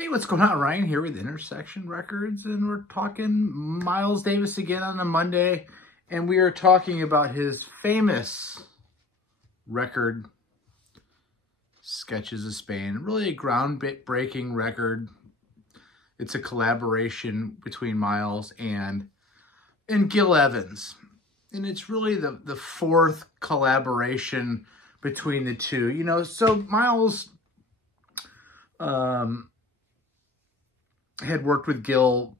Hey, what's going on? Ryan here with Intersection Records, and we're talking Miles Davis again on a Monday, and we are talking about his famous record, Sketches of Spain. Really a groundbreaking record. It's a collaboration between Miles and Gil Evans, and it's really the fourth collaboration between the two. You know, so Miles had worked with Gil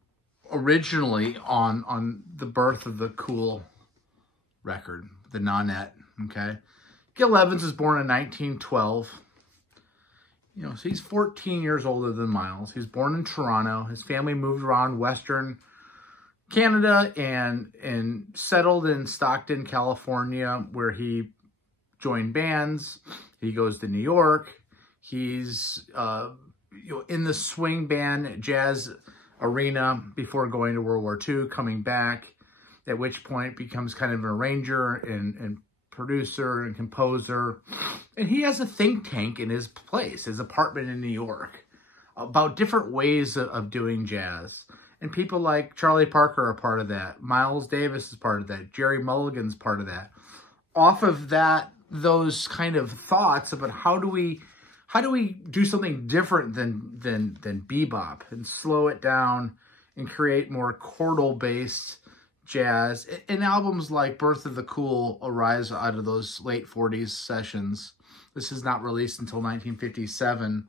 originally on the Birth of the Cool record, the Nonette, okay? Gil Evans was born in 1912. You know, so he's 14 years older than Miles. He was born in Toronto. His family moved around Western Canada and settled in Stockton, California, where he joined bands. He goes to New York. He's in the swing band jazz arena before going to World War II, coming back, at which point becomes kind of an arranger and producer and composer. And he has a think tank in his place, his apartment in New York, about different ways of doing jazz. And people like Charlie Parker are part of that. Miles Davis is part of that. Gerry Mulligan's part of that. Off of that, those kind of thoughts about how do we do something different than bebop and slow it down and create more chordal-based jazz? And albums like Birth of the Cool arise out of those late 40s sessions. This is not released until 1957.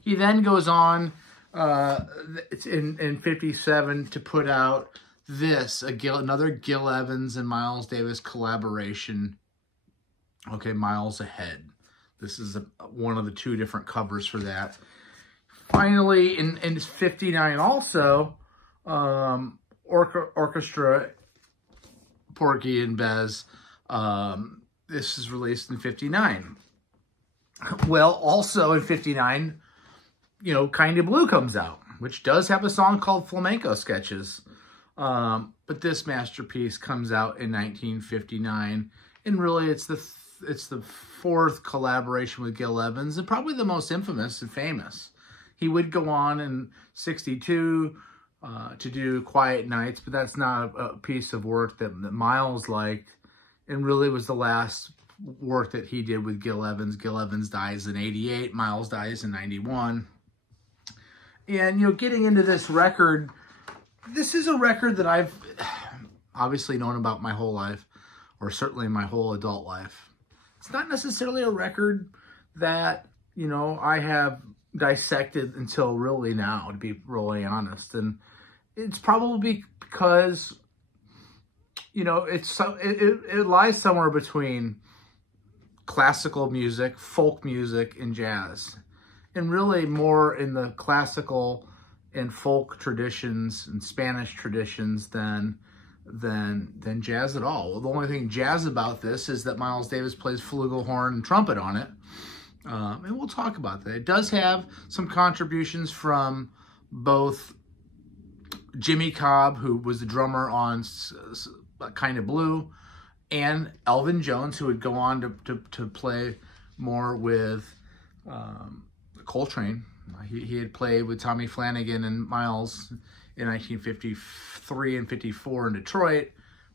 He then goes on in 57 to put out this, another Gil Evans and Miles Davis collaboration. Okay, Miles Ahead. This is one of the two different covers for that. Finally, in 59 also, Orchestra, Porgy and Bess. This is released in 59. Well, also in 59, you know, Kinda Blue comes out, which does have a song called Flamenco Sketches. But this masterpiece comes out in 1959, and really it's the fourth collaboration with Gil Evans, and probably the most infamous and famous. He would go on in 62 to do Quiet Nights, but that's not a piece of work that Miles liked, and really was the last work that he did with Gil Evans. Gil Evans dies in 88, Miles dies in 91. And, you know, getting into this record, this is a record that I've obviously known about my whole life, or certainly my whole adult life. It's not necessarily a record that, you know, I have dissected until really now, to be really honest. And it's probably because, you know, it lies somewhere between classical music, folk music, and jazz. And really more in the classical and folk traditions and Spanish traditions than jazz at all. The only thing jazz about this is that Miles Davis plays flugelhorn and trumpet on it. And we'll talk about that. It does have some contributions from both Jimmy Cobb, who was the drummer on Kinda Blue, and Elvin Jones, who would go on to play more with Coltrane. He had played with Tommy Flanagan and Miles in 1953 and 54 in Detroit,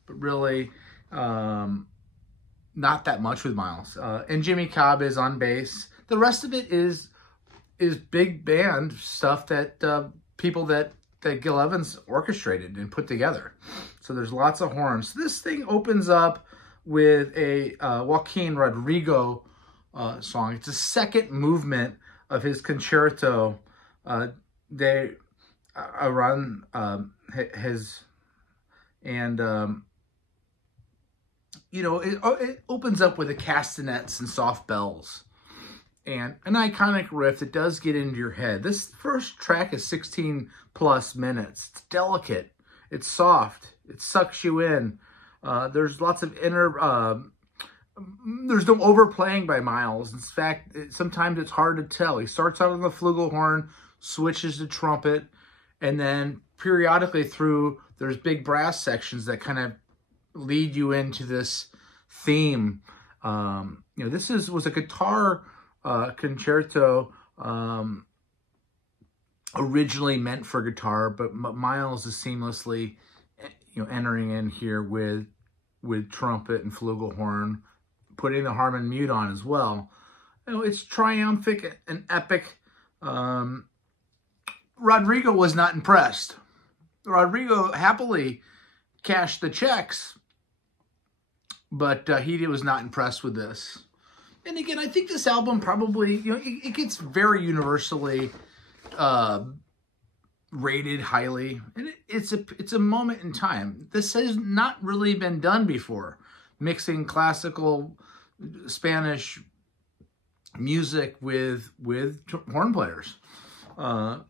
but really not that much with Miles. And Jimmy Cobb is on bass. The rest of it is big band stuff that people that Gil Evans orchestrated and put together. So there's lots of horns. This thing opens up with a Joaquin Rodrigo song. It's a second movement of his concerto. You know, it opens up with the castanets and soft bells and an iconic riff that does get into your head. This first track is 16 plus minutes. It's delicate, it's soft, it sucks you in. There's lots of there's no overplaying by Miles. In fact, sometimes it's hard to tell. He starts out on the flugelhorn, switches to trumpet, and then periodically there's big brass sections that kind of lead you into this theme. You know, this was a guitar concerto originally meant for guitar, but Miles is seamlessly, entering in here with trumpet and flugelhorn, putting the Harmon mute on as well. It's triumphant and epic. Rodrigo was not impressed. Rodrigo happily cashed the checks, but he was not impressed with this. And again, I think this album probably, it gets very universally rated highly. And it's a moment in time. This has not really been done before, mixing classical Spanish music with horn players.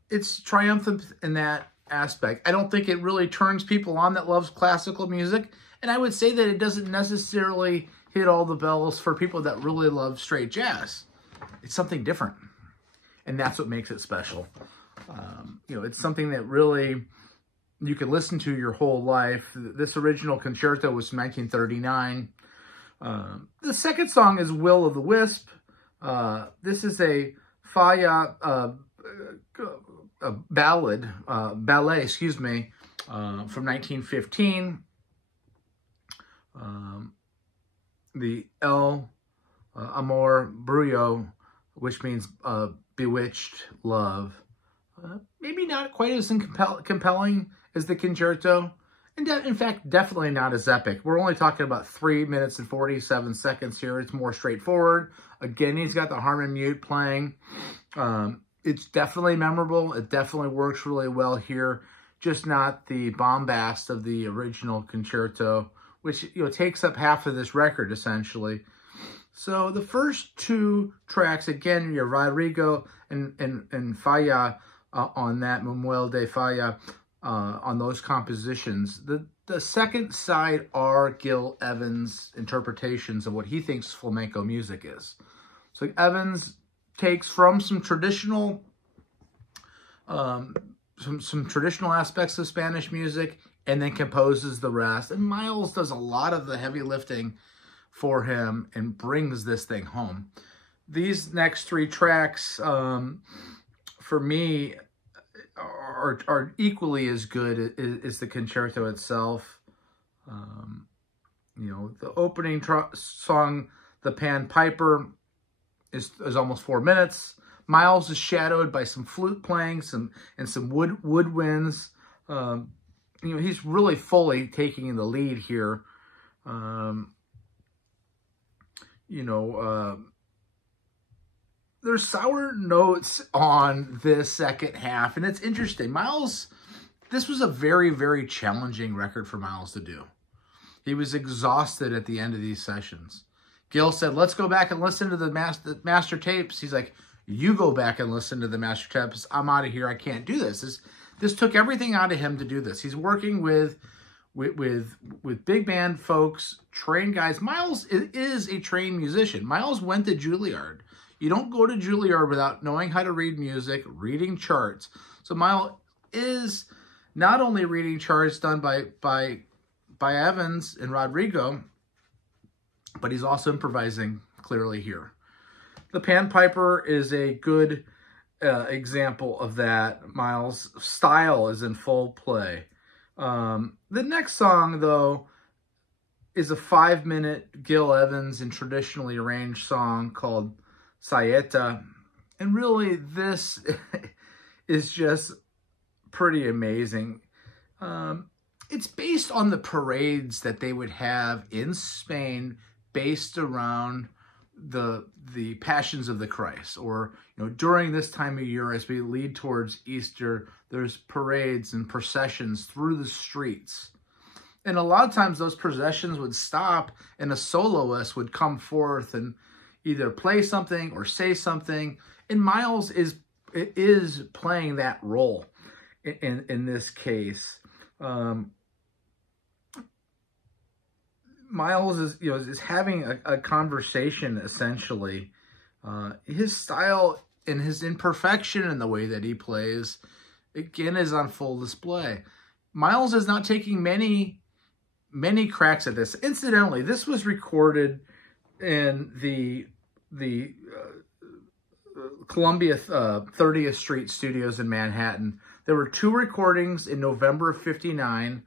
It's triumphant in that aspect. I don't think it really turns people on that loves classical music. And I would say that it doesn't necessarily hit all the bells for people that really love straight jazz. It's something different. And that's what makes it special. It's something that really you could listen to your whole life. This original concerto was from 1939. The second song is Will o' the Wisp. This is a Falla ballet, from 1915. The El Amor Brullo, which means bewitched love. Maybe not quite as compelling as the concerto. And in fact, definitely not as epic. We're only talking about 3 minutes and 47 seconds here. It's more straightforward. Again, he's got the Harmon mute playing. It's definitely memorable. It definitely works really well here. Just not the bombast of the original concerto, which takes up half of this record, essentially. So the first two tracks, again, you have Rodrigo and Falla on that, Manuel de Falla, on those compositions. The second side are Gil Evans' interpretations of what he thinks flamenco music is. So Evans takes from some traditional some traditional aspects of Spanish music and then composes the rest. And Miles does a lot of the heavy lifting for him and brings this thing home. These next three tracks, for me, are equally as good as the concerto itself. The opening song, The Pan Piper, is almost 4 minutes. Miles is shadowed by some flute playing, and some woodwinds. He's really fully taking the lead here. There's sour notes on this second half, and it's interesting. Miles, this was a very, very challenging record for Miles to do. He was exhausted at the end of these sessions. Gil said, let's go back and listen to the master tapes. He's like, you go back and listen to the master tapes. I'm out of here. I can't do this. This took everything out of him to do this. He's working with big band folks, trained guys. Miles is a trained musician. Miles went to Juilliard. You don't go to Juilliard without knowing how to read music, reading charts. So Miles is not only reading charts done by Evans and Rodrigo, but he's also improvising clearly here. The Pan Piper is a good example of that. Miles' style is in full play. The next song, though, is a 5-minute Gil Evans and traditionally arranged song called Saeta. And really, this is just pretty amazing. It's based on the parades that they would have in Spain based around the Passions of the Christ, or during this time of year as we lead towards Easter, there's parades and processions through the streets, and a lot of times those processions would stop and a soloist would come forth and either play something or say something, and Miles is playing that role in this case. Miles is having a conversation, essentially. His style and his imperfection in the way that he plays, again, is on full display. Miles is not taking many cracks at this. Incidentally, this was recorded in the Columbia 30th Street Studios in Manhattan. There were 2 recordings in November of 59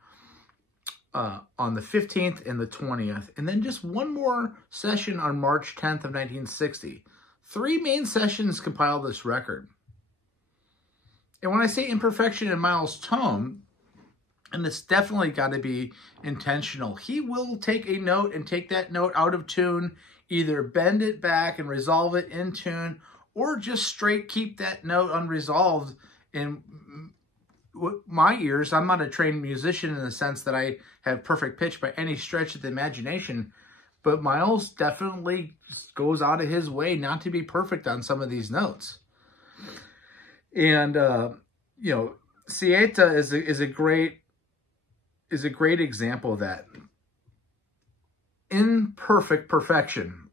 on the 15th and the 20th, and then just one more session on March 10th of 1960. 3 main sessions compile this record. And when I say imperfection in Miles' tone, and it's definitely got to be intentional, he will take a note and take that note out of tune, either bend it back and resolve it in tune, or just straight keep that note unresolved. In my ears, I'm not a trained musician in the sense that I have perfect pitch by any stretch of the imagination, but Miles definitely goes out of his way not to be perfect on some of these notes. And, you know, Cieta is a great example of that. Imperfect perfection.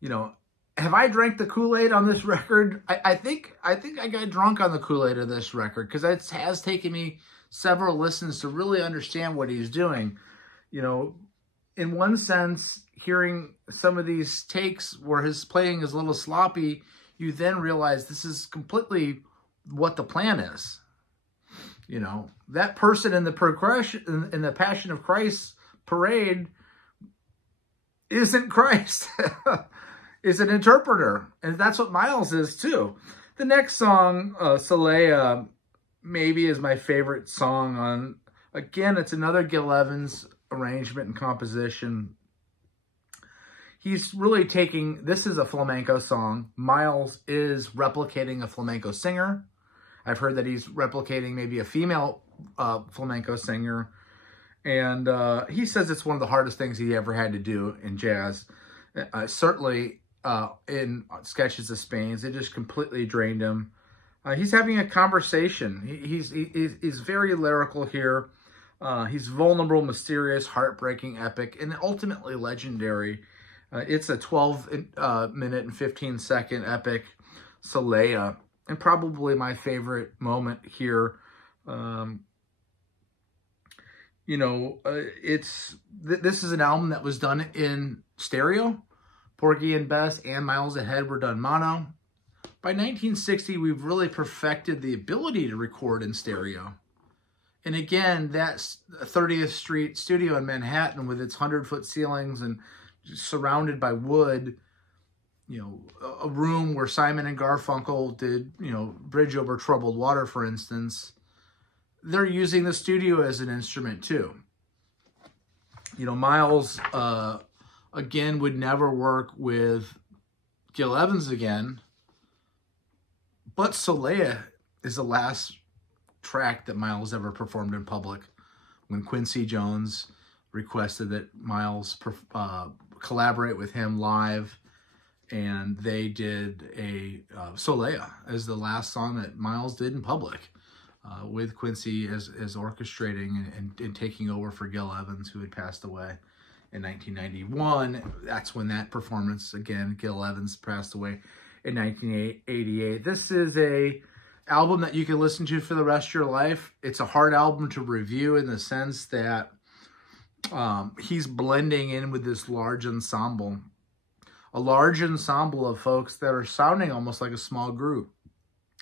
You know, have I drank the Kool-Aid on this record? I think I got drunk on the Kool-Aid of this record, because it has taken me several listens to really understand what he's doing. You know, in one sense, hearing some of these takes where his playing is a little sloppy, you then realize this is completely what the plan is. You know, that person in the progression, in the Passion of Christ parade isn't Christ. Is an interpreter. And that's what Miles is too. The next song, Solea, maybe is my favorite song on, again, it's another Gil Evans arrangement and composition. He's really taking, this is a flamenco song. Miles is replicating a flamenco singer. I've heard that he's replicating maybe a female flamenco singer. And he says it's one of the hardest things he ever had to do in jazz. Certainly in Sketches of Spain, it just completely drained him. He's having a conversation. He's very lyrical here. He's vulnerable, mysterious, heartbreaking, epic, and ultimately legendary. It's a 12-minute and 15-second epic, Solea, and probably my favorite moment here. You know, this is an album that was done in stereo. Porgy and Bess and Miles Ahead were done mono. By 1960, we've really perfected the ability to record in stereo. And again, that's 30th Street studio in Manhattan with its 100-foot ceilings and surrounded by wood. You know, a room where Simon and Garfunkel did, you know, Bridge Over Troubled Water, for instance. They're using the studio as an instrument too. You know, Miles, again, would never work with Gil Evans again. But Solea is the last track that Miles ever performed in public, when Quincy Jones requested that Miles collaborate with him live, and they did a Solea as the last song that Miles did in public, with Quincy as orchestrating and taking over for Gil Evans, who had passed away in 1991. That's when that performance, again, Gil Evans passed away in 1988. This is a album that you can listen to for the rest of your life. It's a hard album to review in the sense that he's blending in with this large ensemble. A large ensemble of folks that are sounding almost like a small group.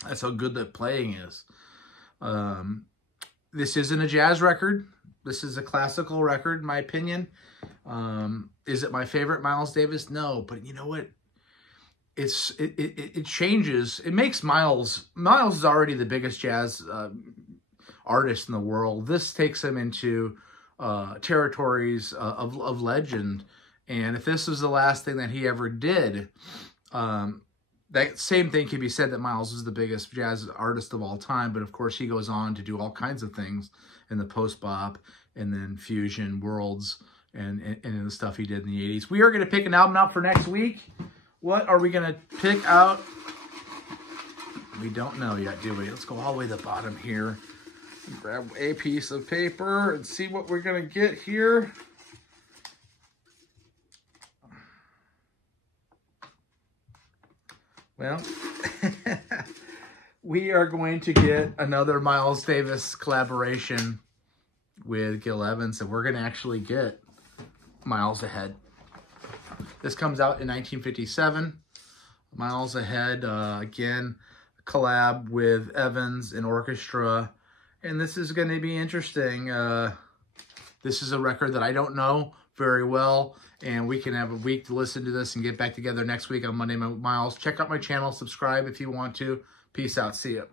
That's how good that playing is. This isn't a jazz record. This is a classical record, in my opinion. Is it my favorite Miles Davis? No, but you know what? It changes. It makes Miles is already the biggest jazz artist in the world. This takes him into territories of legend. And if this was the last thing that he ever did, that same thing can be said that Miles is the biggest jazz artist of all time. But of course, he goes on to do all kinds of things in the post-bop and then fusion worlds and in the stuff he did in the 80s. We are going to pick an album out for next week. What are we going to pick out? We don't know yet, do we? Let's go all the way to the bottom here. Grab a piece of paper and see what we're going to get here. Well, we are going to get another Miles Davis collaboration with Gil Evans, and we're going to actually get Miles Ahead. This comes out in 1957. Miles Ahead, again, collab with Evans and Orchestra. And this is going to be interesting. This is a record that I don't know very well. And we can have a week to listen to this and get back together next week on Monday Miles. Check out my channel. Subscribe if you want to. Peace out. See you.